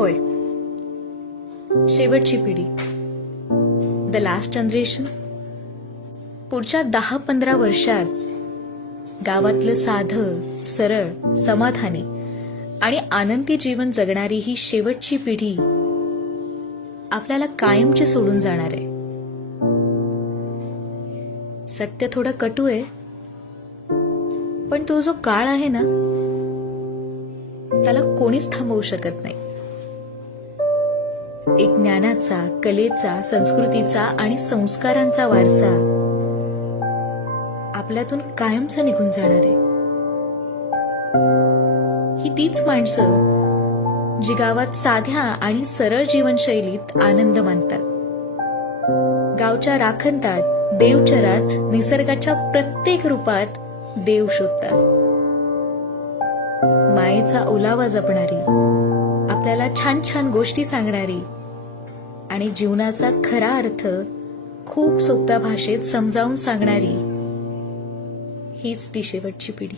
होय, शेवटची पिढी, द लास्ट जनरेशन. पुढच्या 10-15 वर्षात गावातलं साधं, सरळ, समाधानी आणि आनंदी जीवन जगणारी ही शेवटची पिढी आपल्याला कायमची सोडून जाणार आहे. सत्य थोडं कटू आहे, पण तो जो काळ आहे ना, त्याला कोणीच थांबवू शकत नाही. एक ज्ञानाचा, कलेचा, संस्कृतीचा आणि संस्कारांचा वारसा आपल्यातून कायमचा निघून जाणार आहे. ही तीच माणसं जी गावात साध्या आणि सरळ जीवनशैलीत आनंद मानतात, गावच्या राखणदार देवचरात निसर्गाच्या प्रत्येक रूपात देव शोधतात, मायेचा ओलावा जपणारी, आपल्याला छान छान गोष्टी सांगणारी आणि जीवनाचा खरा अर्थ खूप सोप्या भाषेत समजावून सांगणारी हीच ती शेवटची पिढी.